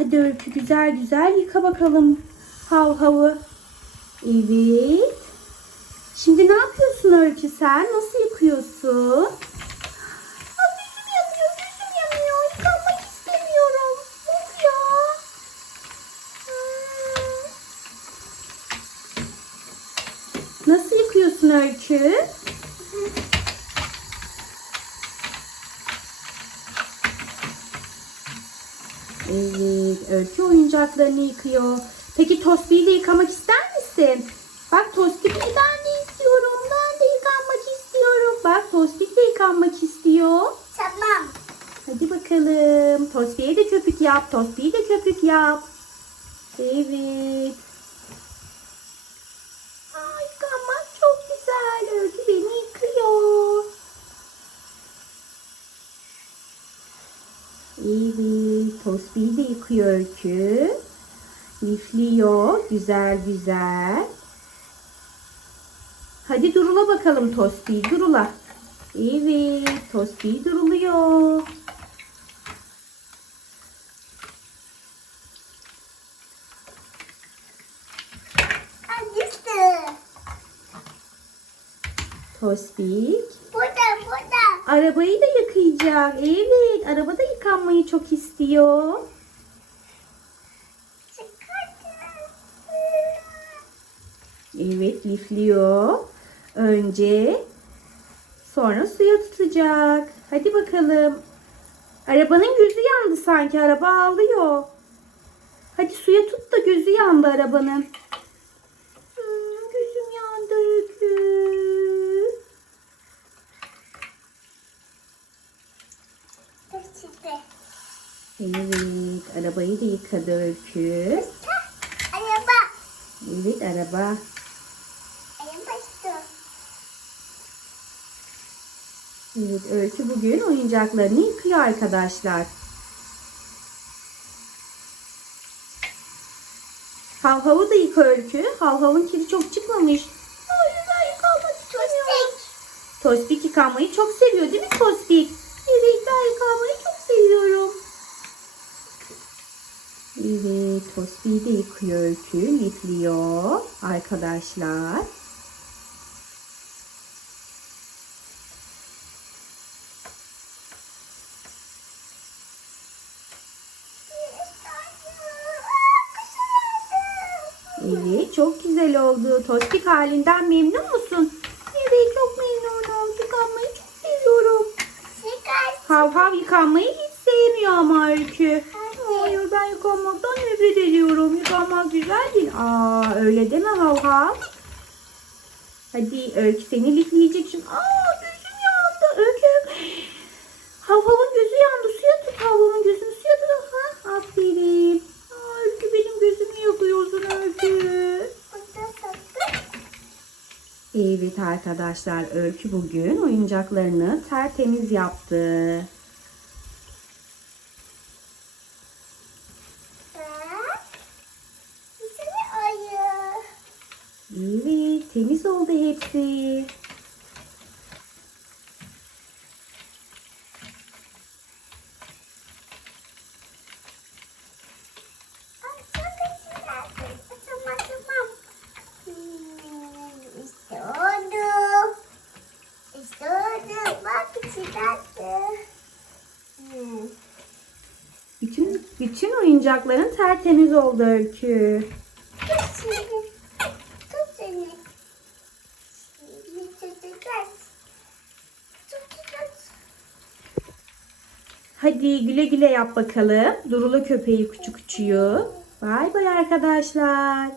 Hadi Öykü güzel güzel yıka bakalım hav havı. Evet. Şimdi ne yapıyorsun Öykü sen? Nasıl yıkıyorsun? Gözüm yanıyor, gözüm yanıyor. Yıkanmak istemiyorum. Of ya. Nasıl yıkıyorsun Öykü? Evet, Öykü oyuncaklarını yıkıyor. Peki Tospi'yi de yıkamak ister misin? Bak Tospik ben de istiyorum. Ben de yıkanmak istiyorum. Bak Tospik de yıkanmak istiyor. Tamam. Hadi bakalım. Tospi'ye de köpük yap. Tospi'yi de köpük yap. Evet. Aa, yıkanmak çok güzel. Öykü beni yıkıyor. Evet. Tospi'yi de yıkıyor Öykü. Lifliyor. Güzel güzel. Hadi durula bakalım Tospi. Durula. Evet. Tospi duruluyor. Hangisi? Arabayı da yıkayacak. Evet. Araba da yıkanmayı çok istiyor. Evet. Lifliyor. Önce. Sonra suya tutacak. Hadi bakalım. Arabanın gözü yandı sanki. Araba ağlıyor. Hadi suya tut da gözü yandı arabanın. Hmm, gözüm yandı Öykü. Peçete. Evet, arabayı da yıkadı Öykü. Araba. Evet, araba. Araba işte. Evet, Öykü bugün oyuncaklarını yıkıyor arkadaşlar. Havhavı da yıka Öykü. Havhavın kiri çok çıkmamış. Hayır, ben yıkanmak istemiyorum. Tospik yıkanmayı çok seviyor değil mi Tospik? Evet, ben yıkanmayı çok seviyorum. Evet, Tospik'i de yıkıyor Öykü. Lifliyor arkadaşlar. Evet çok güzel oldu. Tospik halinden memnun musun? Evet çok memnunum. Yıkanmayı çok seviyorum. Hav hav yıkanmayı hiç sevmiyor ama Öykü. Yıkanmaktan nefret ediyorum. Yıkanmak güzel değil. Aa öyle deme hav hav. Hadi Öykü seni lifleyecek şimdi. Aa gözüm yandı Öykü. Hav havın gözü yandı. Suya tut hav havın gözünü suya tut. Ha, aferin. Aa, Öykü benim gözümü yakıyorsun Öykü. Evet arkadaşlar Öykü bugün oyuncaklarını tertemiz yaptı. Evet temiz oldu hepsi. Bütün bütün oyuncakların tertemiz oldu Öykü. Tut şimdi. Tut seni. Şimdi tutacağız. Tut tut tut. Hadi güle güle yap bakalım. Durulu köpeği küçük uçuyor. Bay bay arkadaşlar.